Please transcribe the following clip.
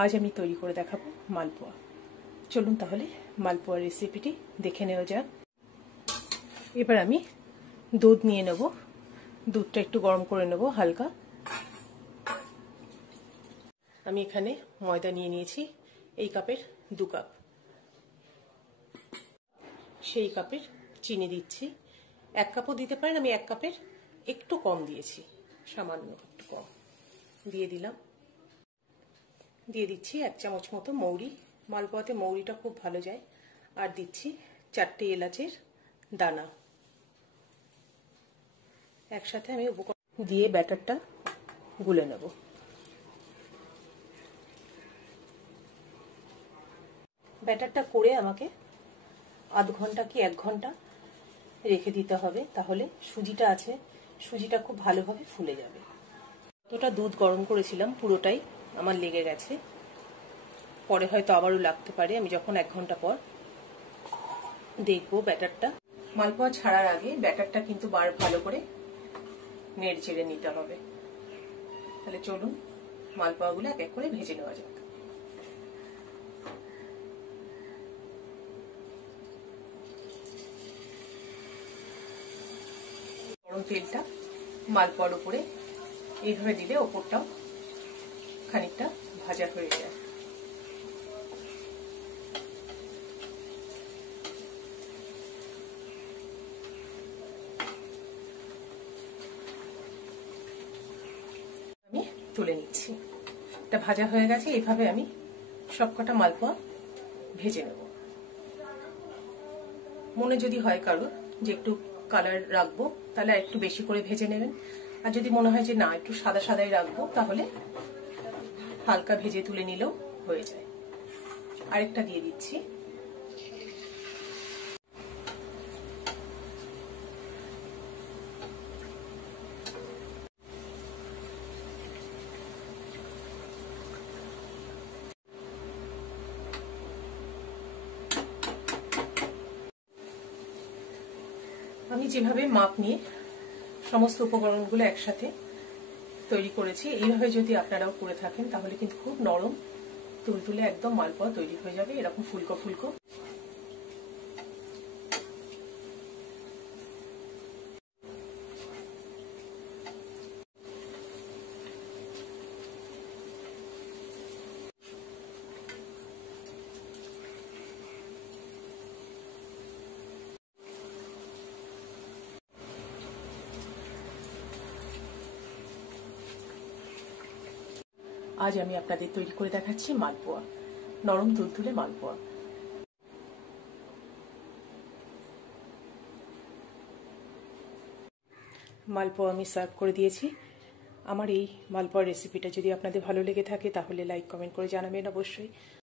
আজ আমি তৈরি করে দেখাবো মালপোয়া। চলুন তাহলে মালপোয়ার রেসিপিটি দেখে নেওয়া যাক। এবার আমি দুধ নিয়ে নেব। দুধটা একটু গরম করে নেব হালকা। আমি এখানে ময়দা নিয়ে নিয়েছি এই কাপের 2 কাপ। সেই কাপের চিনি দিচ্ছি। 1 কাপও দিতে পারেন, আমি 1 কাপের একটু কম দিয়েছি, সামান্য একটু কম দিয়ে দিলাম। দিয়ে দিচ্ছি 1 চামচ মতো মৌরি। মালপোয়াতে মৌরিটা খুব ভালো যায়। আর দিচ্ছি 4টে এলাচের দানা। একসাথে আমি উপকরণ দিয়ে ব্যাটারটা গুলে নেব। ব্যাটারটা করে আমাকে আধ ঘন্টা কি 1 ঘন্টা রেখে দিতে হবে, তাহলে সুজিটা আছে, সুজিটা খুব ভালোভাবে ফুলে যাবে। যতটা দুধ গরম করেছিলাম পুরোটাই আমার লেগে গেছে, পরে হয়তো আবারও লাগতে পারে। আমি যখন 1 ঘন্টা পর দেখবো ব্যাটারটা। মালপোয়া ছাড়ার আগে ব্যাটারটা কিন্তু ভালো করে নেড়ে চেড়ে নিতে হবে। তাহলে চলুন মালপোয়াগুলো এক এক করে ভেজে নেওয়া যাক। গরম তেলটা মালপোয়ার উপরে এইভাবে দিলে ওপরটাও খানিকটা ভাজা হয়ে যায়। আমি তুলে নিচ্ছি। এটা ভাজা হয়ে গেছে। এইভাবে আমি সবকটা মালপোয়া ভেজে নেব। মনে যদি হয় কারোর যে একটু কালার রাখবো, তাহলে একটু বেশি করে ভেজে নেবেন। আর যদি মনে হয় যে না একটু সাদা সাদাই রাখবো, তাহলে হালকা ভেজে তুলে নিলেও হয়ে যায়। আরেকটা দিয়ে দিচ্ছি। আমি যেভাবে মাপ নিয়ে সমস্ত উপকরণগুলো একসাথে তৈরি করেছি, এইভাবে যদি আপনারাও করে থাকেন তাহলে কিন্তু খুব নরম তুলতুলে একদম মালপোয়া তৈরি হয়ে যাবে, এরকম ফুলকো ফুলকো। আজ আমি আপনাদের তৈরি করে দেখাচ্ছি মালপোয়া, নরম তুলতুলে মালপোয়া। মালপোয়া আমি সার্ভ করে দিয়েছি। আমার এই মালপোয়ার রেসিপিটা যদি আপনাদের ভালো লেগে থাকে তাহলে লাইক কমেন্ট করে জানাবেন অবশ্যই।